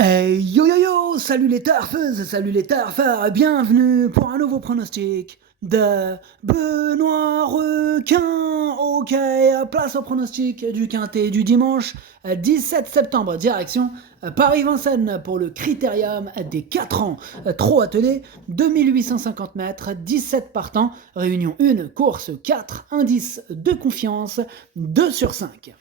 Hey yo yo yo, salut les tarfeuses, salut les tarfards, bienvenue pour un nouveau pronostic de Benoît Requin. Ok, place au pronostic du quintet du dimanche 17 septembre, direction Paris-Vincennes pour le critérium des 4 ans. Trop attelé, 2850 mètres, 17 partants, réunion 1, course 4, indice de confiance 2 sur 5.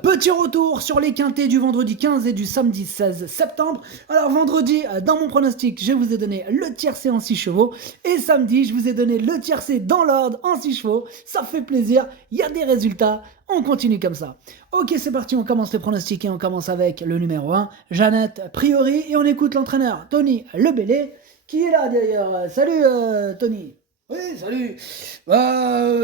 Petit retour sur les quintets du vendredi 15 et du samedi 16 septembre. Alors vendredi, dans mon pronostic, je vous ai donné le tiercé en 6 chevaux. Et samedi, je vous ai donné le tiercé dans l'ordre en 6 chevaux. Ça fait plaisir, il y a des résultats. On continue comme ça. Ok, c'est parti, on commence le pronostic et on commence avec le numéro 1, Jeannette Priori. Et on écoute l'entraîneur Tony Lebellé, qui est là d'ailleurs. Salut Tony. Oui, salut.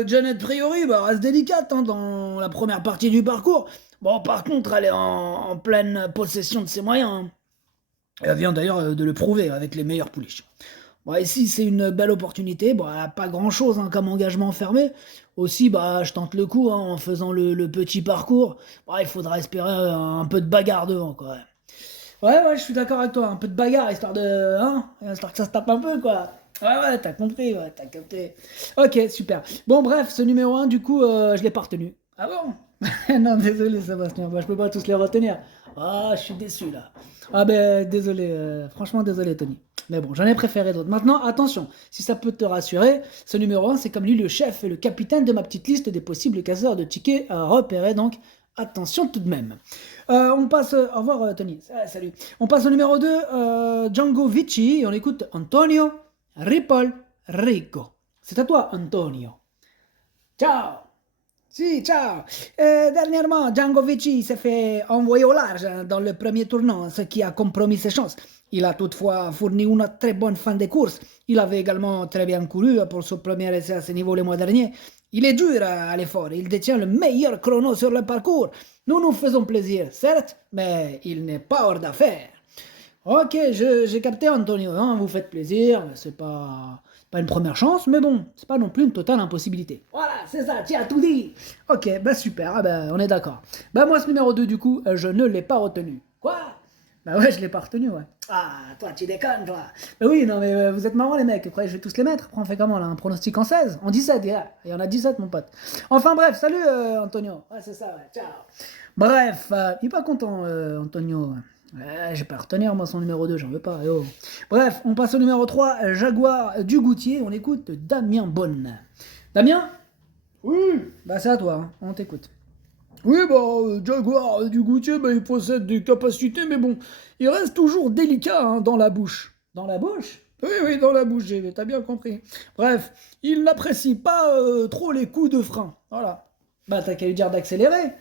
Janet Priori, reste délicate dans la première partie du parcours. Bon, par contre, elle est en pleine possession de ses moyens, hein. Elle vient d'ailleurs de le prouver avec les meilleurs pouliches. Bon, ici, c'est une belle opportunité. Bon, elle n'a pas grand-chose comme engagement fermé. Aussi, je tente le coup en faisant le petit parcours. Il faudra espérer un peu de bagarre devant, quoi. Ouais, je suis d'accord avec toi. Un peu de bagarre, histoire que ça se tape un peu, quoi. Ouais, t'as compris, ouais, t'as capté. Ok, super. Bon, bref, ce numéro 1, du coup, je l'ai pas retenu. Ah bon? Non, désolé, Sébastien, je peux pas tous les retenir. Ah, je suis déçu, là. Ah ben, désolé, franchement, désolé, Tony. Mais bon, j'en ai préféré d'autres. Maintenant, attention, si ça peut te rassurer, ce numéro 1, c'est comme lui le chef et le capitaine de ma petite liste des possibles casseurs de tickets à repérer, donc attention tout de même. On passe. Au revoir, Tony. Salut. On passe au numéro 2, Django Vici, et on écoute Antonio Ripoll Rico. C'est à toi, Antonio. Ciao. Si, ciao. Dernièrement, Django Vici s'est fait envoyer au large dans le premier tournant, ce qui a compromis ses chances. Il a toutefois fourni une très bonne fin de course. Il avait également très bien couru pour son premier essai à ce niveau le mois dernier. Il est dur à l'effort, il détient le meilleur chrono sur le parcours. Nous nous faisons plaisir, certes, mais il n'est pas hors d'affaire. Ok, j'ai capté Antonio, hein, vous faites plaisir, c'est pas une première chance, mais bon, c'est pas non plus une totale impossibilité. Voilà, c'est ça, tu as tout dit. Ok, super, on est d'accord. Moi, ce numéro 2, du coup, je ne l'ai pas retenu. Quoi? Ouais, je l'ai pas retenu, ouais. Ah, toi, tu déconnes, toi. Oui, non, mais vous êtes marrants, les mecs. Après, je vais tous les mettre. Après, on fait comment, là? Un pronostic en 16? En 17, il y en a 17, mon pote. Enfin, bref, salut, Antonio. Ouais, c'est ça, ouais, ciao. Bref, il est pas content, Antonio. Ouais, je vais pas retenir, moi, son numéro 2, j'en veux pas. Oh. Bref, on passe au numéro 3, Jaguar du Goutier. On écoute Damien Bonne. Damien? Oui. C'est à toi, hein. On t'écoute. Oui, Jaguar du Goutier, il possède des capacités, mais bon, il reste toujours délicat dans la bouche. Dans la bouche? Oui, dans la bouche, t'as bien compris. Bref, il n'apprécie pas trop les coups de frein. Voilà. T'as qu'à lui dire d'accélérer.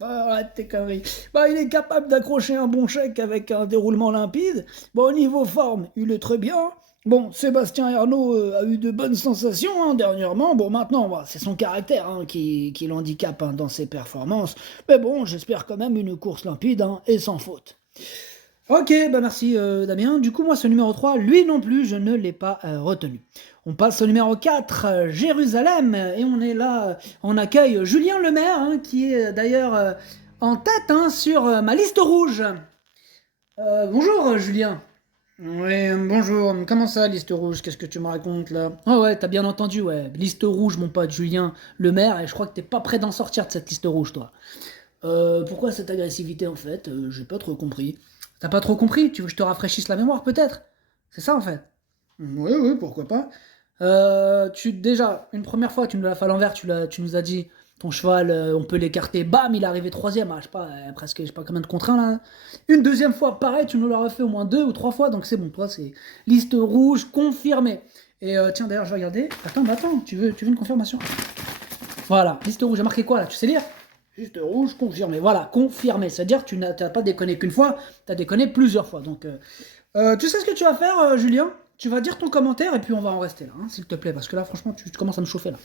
Arrête tes conneries. Il est capable d'accrocher un bon chèque avec un déroulement limpide. Au niveau forme, il est très bien. Bon, Sébastien Ernaud a eu de bonnes sensations dernièrement. Bon, maintenant, c'est son caractère qui l'handicape dans ses performances. Mais bon, j'espère quand même une course limpide et sans faute. Ok, merci Damien. Du coup, moi, ce numéro 3, lui non plus, je ne l'ai pas retenu. On passe au numéro 4, Jérusalem. Et on est là, on accueille Julien Lemaire, qui est d'ailleurs en tête sur ma liste rouge. Bonjour Julien. Oui, bonjour. Comment ça, liste rouge? Qu'est-ce que tu me racontes là? Oh ouais, t'as bien entendu, ouais. Liste rouge, mon pote Julien Lemaire, et je crois que t'es pas prêt d'en sortir de cette liste rouge, toi. Pourquoi cette agressivité en fait? J'ai pas trop compris. T'as pas trop compris? Tu veux que je te rafraîchisse la mémoire peut-être? C'est ça en fait? Oui, pourquoi pas. Déjà, une première fois, tu nous l'as fait à l'envers, tu nous as dit, ton cheval, on peut l'écarter, bam, il est arrivé troisième, je sais pas, presque, je sais pas combien de contraints là. Une deuxième fois, pareil, tu nous l'as refait au moins 2 ou 3 fois, donc c'est bon, toi, c'est liste rouge confirmée. Et tiens, d'ailleurs, je vais regarder. Attends, tu veux une confirmation? Voilà, liste rouge, j'ai marqué quoi là? Tu sais lire? Liste rouge confirmée, voilà, confirmé. C'est-à-dire que tu n'as pas déconné qu'une fois, tu as déconné plusieurs fois. Donc, tu sais ce que tu vas faire, Julien? Tu vas dire ton commentaire et puis on va en rester là, s'il te plaît, parce que là, franchement, tu commences à me chauffer là.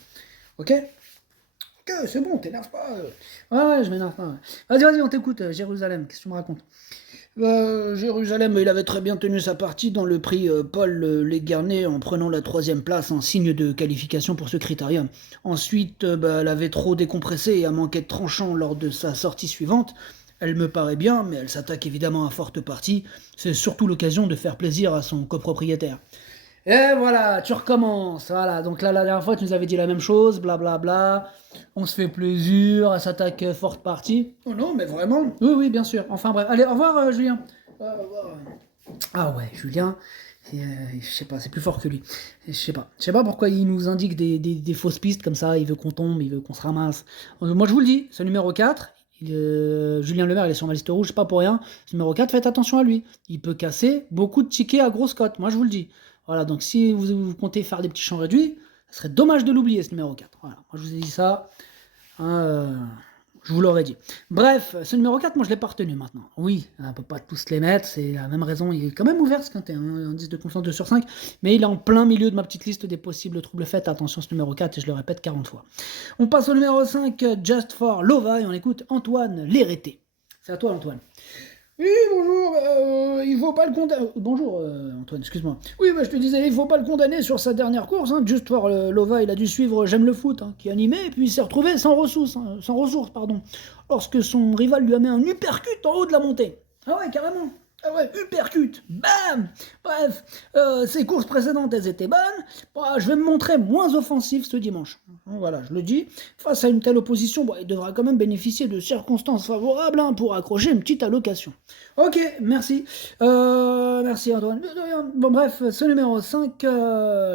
Ok? Ok, c'est bon, t'énerve pas. Ouais, je m'énerve pas. Ouais. Vas-y, on t'écoute, Jérusalem, qu'est-ce que tu me racontes? Jérusalem, il avait très bien tenu sa partie dans le prix Paul Léguernet en prenant la 3e place en signe de qualification pour ce critérium. Ensuite, elle avait trop décompressé et a manqué de tranchant lors de sa sortie suivante. Elle me paraît bien, mais elle s'attaque évidemment à forte partie. C'est surtout l'occasion de faire plaisir à son copropriétaire. Et voilà, tu recommences. Voilà, donc là, la dernière fois, tu nous avais dit la même chose, blablabla. On se fait plaisir, elle s'attaque forte partie. Oh non, mais vraiment. Oui, oui, bien sûr. Enfin bref. Allez, au revoir, Julien. Au revoir. Ah ouais, Julien, je sais pas, c'est plus fort que lui. Je sais pas pourquoi il nous indique des fausses pistes comme ça, il veut qu'on tombe, il veut qu'on se ramasse. Moi je vous le dis, ce numéro 4, Julien Lemaire il est sur ma liste rouge, c'est pas pour rien. Ce numéro 4, faites attention à lui. Il peut casser beaucoup de tickets à grosse cote, moi je vous le dis. Voilà, donc si vous comptez faire des petits champs réduits, ce serait dommage de l'oublier ce numéro 4. Voilà, moi je vous ai dit ça. Hein, je vous l'aurais dit. Bref, ce numéro 4, moi je l'ai pas retenu maintenant. Oui, on peut pas tous les mettre, c'est la même raison. Il est quand même ouvert ce quintet, hein, un 10 de confiance 2 sur 5, mais il est en plein milieu de ma petite liste des possibles troubles faits. Attention, ce numéro 4, et je le répète 40 fois. On passe au numéro 5, Just for Lova, et on écoute Antoine L'Hérété. C'est à toi, Antoine. Oui, bonjour, il faut pas le condamner. Bonjour, Antoine, excuse-moi. Oui, bah, je te disais, il faut pas le condamner sur sa dernière course. Hein. Just for Lova, il a dû suivre J'aime le foot, hein, qui animait, et puis il s'est retrouvé sans ressources, pardon, lorsque son rival lui a mis un uppercut en haut de la montée. Ah ouais, carrément. Ah ouais, uppercut, bam. Bref, ses courses précédentes, elles étaient bonnes. Bah, je vais me montrer moins offensif ce dimanche. Voilà, je le dis. Face à une telle opposition, bah, il devra quand même bénéficier de circonstances favorables hein, pour accrocher une petite allocation. Ok, merci. Merci Antoine. De rien. Bon bref, ce numéro 5,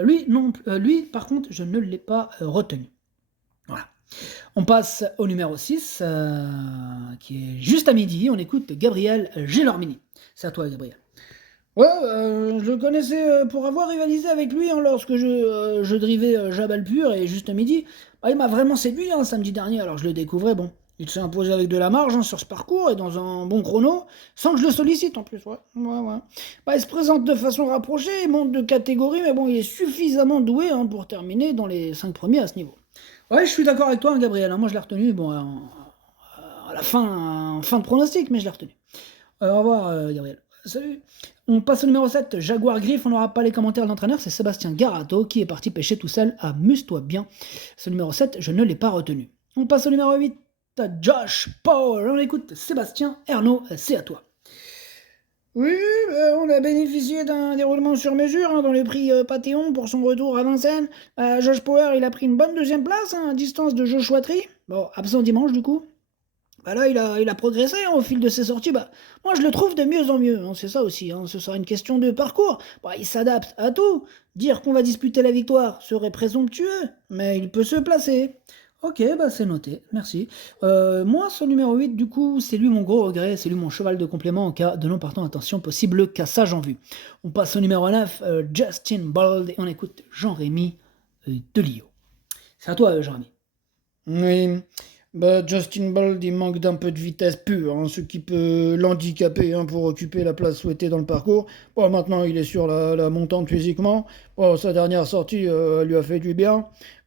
lui par contre, je ne l'ai pas retenu. Voilà. On passe au numéro 6, qui est juste à midi. On écoute Gabriel Gélormini. C'est à toi, Gabriel. Ouais, je le connaissais pour avoir rivalisé avec lui hein, lorsque je drivais Jabal Pur et juste à midi. Bah, il m'a vraiment séduit hein, samedi dernier, alors je le découvrais. Bon, il s'est imposé avec de la marge hein, sur ce parcours et dans un bon chrono, sans que je le sollicite en plus. Ouais. Bah, il se présente de façon rapprochée, il monte de catégorie, mais bon, il est suffisamment doué hein, pour terminer dans les 5 premiers à ce niveau. Ouais, je suis d'accord avec toi, hein, Gabriel. Hein, moi, je l'ai retenu. Bon, à la fin, en fin de pronostic, mais je l'ai retenu. Au revoir, Gabriel. Salut. On passe au numéro 7, Jaguar Griff. On n'aura pas les commentaires de l'entraîneur, c'est Sébastien Garato qui est parti pêcher tout seul. Amuse-toi bien. Ce numéro 7, je ne l'ai pas retenu. On passe au numéro 8, Josh Power. On écoute Sébastien Ernaud, c'est à toi. Oui, on a bénéficié d'un déroulement sur mesure hein, dans le prix Panthéon pour son retour à Vincennes. Josh Power, il a pris une bonne deuxième place hein, à distance de Joshua Tree. Bon, absent dimanche du coup. Bah là, il a progressé hein, au fil de ses sorties. Bah, moi, je le trouve de mieux en mieux. Hein, c'est ça aussi. Hein, ce sera une question de parcours. Bah, il s'adapte à tout. Dire qu'on va disputer la victoire serait présomptueux, mais il peut se placer. Ok, bah c'est noté, merci. Moi, ce numéro 8, du coup, c'est lui mon gros regret, c'est lui mon cheval de complément en cas de non partant, attention, possible cassage en vue. On passe au numéro 9, Justin Bold, et on écoute Jean-Rémy Delio. C'est à toi, Jean-Rémy. Oui, bah Justin Bold, il manque d'un peu de vitesse pure, hein, ce qui peut l'handicaper hein, pour occuper la place souhaitée dans le parcours. Bon, maintenant, il est sur la montante physiquement. Bon, sa dernière sortie lui a fait du bien.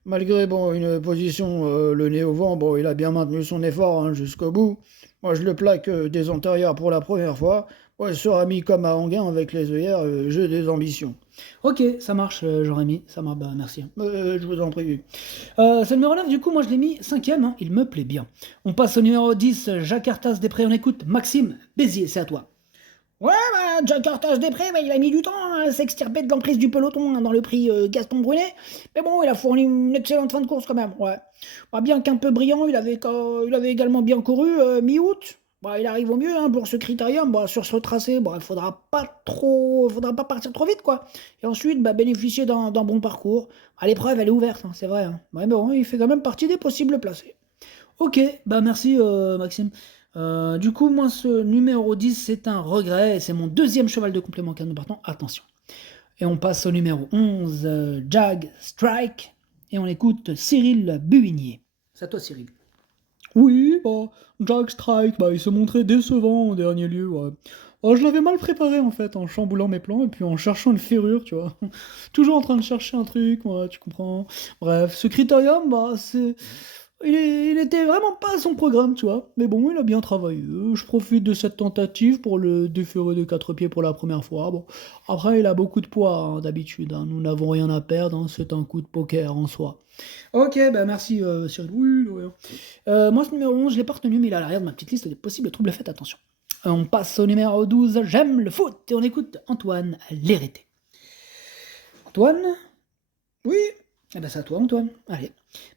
Malgré bon, une position le nez au vent, bon, il a bien maintenu son effort hein, jusqu'au bout. Moi, je le plaque des antérieurs pour la première fois. Ouais, il sera mis comme à Anguin avec les œillères, j'ai des ambitions. Ok, ça marche, Jean-Rémy, ça marche, bah merci. Je vous en prie. C'est le numéro 9, du coup, moi je l'ai mis 5ème, hein, il me plaît bien. On passe au numéro 10, Jacques Artas Després, on écoute Maxime Bézier, c'est à toi. Ouais, bah, Jack Artas Després, bah, il a mis du temps à s'extirper de l'emprise du peloton hein, dans le prix Gaston Brunet. Mais bon, il a fourni une excellente fin de course quand même. Ouais. Bah, bien qu'un peu brillant, il avait également bien couru mi-août. Bah, il arrive au mieux hein, pour ce critérium. Bah, sur ce tracé, bah, faudra pas partir trop vite quoi. Et ensuite, bah, bénéficier d'un bon parcours. Bah, l'épreuve, elle est ouverte, hein, c'est vrai. Hein. Ouais, mais bon, il fait quand même partie des possibles placés. Ok, bah merci Maxime. Du coup, moi, ce numéro 10, c'est un regret, et c'est mon deuxième cheval de complément canon partant, attention. Et on passe au numéro 11, Jag Strike, et on écoute Cyril Buigné. C'est à toi, Cyril. Oui, bah, Jag Strike, bah, il se montrait décevant en dernier lieu, ouais. Oh, je l'avais mal préparé en fait, en chamboulant mes plans et puis en cherchant une ferrure, tu vois. Toujours en train de chercher un truc, ouais, tu comprends. Bref, ce critérium, bah, c'est. Il était vraiment pas à son programme, tu vois. Mais bon, il a bien travaillé. Je profite de cette tentative pour le déférer de 4 pieds pour la première fois. Bon, après, il a beaucoup de poids, hein, d'habitude. Hein. Nous n'avons rien à perdre. Hein. C'est un coup de poker en soi. Ok, bah merci Cyril. Oui, de rien. Moi, ce numéro 11, je l'ai pas retenu, mais il est à l'arrière de ma petite liste des possibles troubles, faites attention. On passe au numéro 12, j'aime le foot, et on écoute Antoine L'Hérité. Antoine? Oui? Eh ben c'est à toi, Antoine. Allez.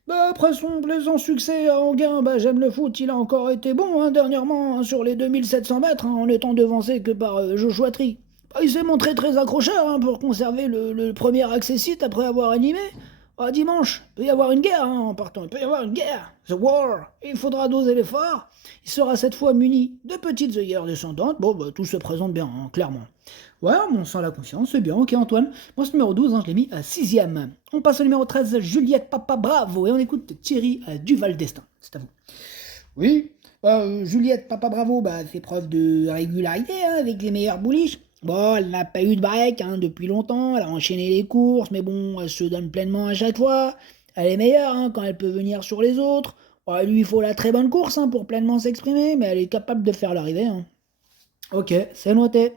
Bah, après son plaisant succès à Anguin, j'aime le foot, il a encore été bon dernièrement hein, sur les 2700 mètres, en étant devancé que par Joshua Tree. Il s'est montré très accrocheur pour conserver le premier accessite après avoir animé. Dimanche, il peut y avoir une guerre en partant, il peut y avoir une guerre. The War. Il faudra doser l'effort. Il sera cette fois muni de petites œillères descendantes. Tout se présente bien, clairement. Ouais, on sent la confiance, c'est bien, ok Antoine. Moi ce numéro 12, je l'ai mis à 6ème. On passe au numéro 13, Juliette Papa Bravo, et on écoute Thierry Duval d'Estaing. C'est à vous. Oui, Juliette Papa Bravo fait preuve de régularité avec les meilleurs bullish. Elle n'a pas eu de break depuis longtemps, elle a enchaîné les courses, mais elle se donne pleinement à chaque fois. Elle est meilleure quand elle peut venir sur les autres. Il lui faut la très bonne course pour pleinement s'exprimer, mais elle est capable de faire l'arrivée. Ok, c'est noté.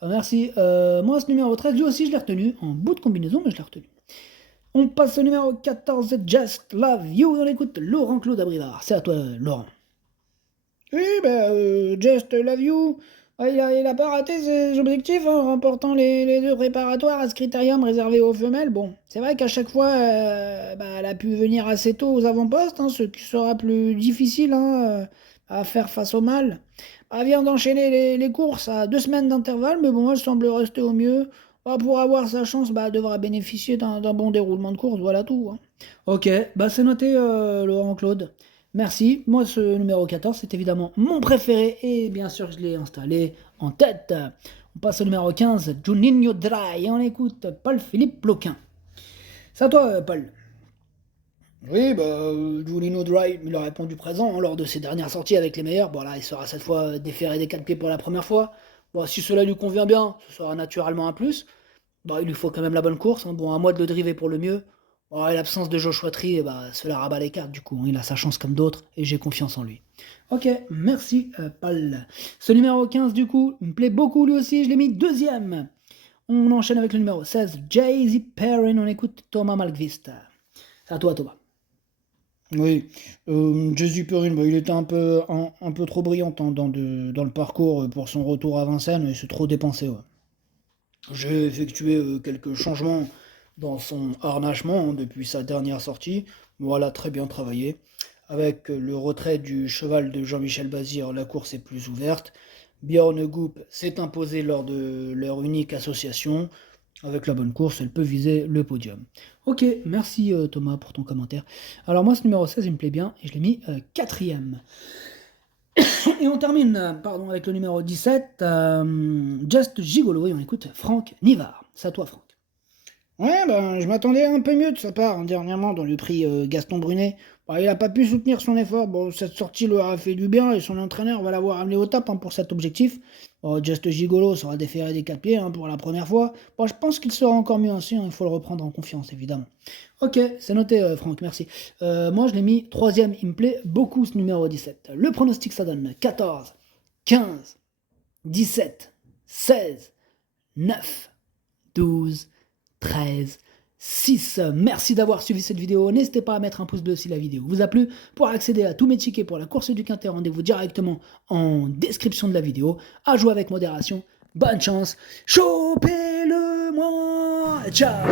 Merci. Moi, ce numéro 13, lui aussi, je l'ai retenu. En bout de combinaison, mais je l'ai retenu. On passe au numéro 14, Just Love You. On écoute Laurent Claude Abrivard. C'est à toi, Laurent. Oui, Just Love You. Il a pas raté ses objectifs en remportant les 2 préparatoires à ce critérium réservé aux femelles. C'est vrai qu'à chaque fois, elle a pu venir assez tôt aux avant-postes, ce qui sera plus difficile à faire face au mâle. Elle vient d'enchaîner les courses à 2 semaines d'intervalle, mais elle semble rester au mieux. Pour avoir sa chance, elle devra bénéficier d'un bon déroulement de course, voilà tout. Ok, c'est noté, Laurent Claude. Merci. Moi, ce numéro 14, c'est évidemment mon préféré, et bien sûr, je l'ai installé en tête. On passe au numéro 15, Juninho Dry, et on écoute Paul-Philippe Ploquin. C'est à toi, Paul. Oui, Juninho Dry, il a répondu présent lors de ses dernières sorties avec les meilleurs. Là, il sera cette fois déféré des 4 pieds pour la première fois. Si cela lui convient bien, ce sera naturellement un plus. Il lui faut quand même la bonne course. À moi de le driver pour le mieux. Et l'absence de Joshua Tree, cela rabat les cartes du coup. Il a sa chance comme d'autres et j'ai confiance en lui. Ok, merci Paul. Ce numéro 15 du coup, il me plaît beaucoup lui aussi, je l'ai mis 2ème. On enchaîne avec le numéro 16, Jay-Z Perrin, on écoute Thomas Malmqvist. C'est à toi Thomas. Oui, Jay-Z Perrin, il était un peu trop brillant dans le parcours pour son retour à Vincennes et c'est trop dépensé. Ouais. J'ai effectué quelques changements dans son harnachement depuis sa dernière sortie. Voilà, très bien travaillé. Avec le retrait du cheval de Jean-Michel Bazir, la course est plus ouverte. Björn Goop s'est imposé lors de leur unique association. Avec la bonne course, elle peut viser le podium. Ok, merci Thomas pour ton commentaire. Alors moi, ce numéro 16, il me plaît bien et je l'ai mis 4ème. Et on termine avec le numéro 17, Just Gigolo, et on écoute Franck Nivard. C'est à toi, Franck. Ouais, je m'attendais un peu mieux de sa part dernièrement dans le prix Gaston Brunet. Il n'a pas pu soutenir son effort. Cette sortie lui a fait du bien et son entraîneur va l'avoir amené au top pour cet objectif. Just Gigolo sera déféré des 4 pieds pour la première fois. Je pense qu'il sera encore mieux ainsi. Il faut le reprendre en confiance, évidemment. Ok, c'est noté, Franck, merci. Moi, je l'ai mis 3ème. Il me plaît beaucoup ce numéro 17. Le pronostic, ça donne 14, 15, 17, 16, 9, 12, 13, 6. Merci d'avoir suivi cette vidéo. N'hésitez pas à mettre un pouce bleu si la vidéo vous a plu. Pour accéder à tous mes tickets pour la course du Quintet, rendez-vous directement en description de la vidéo. À jouer avec modération. Bonne chance. Chopez-le moi. Ciao.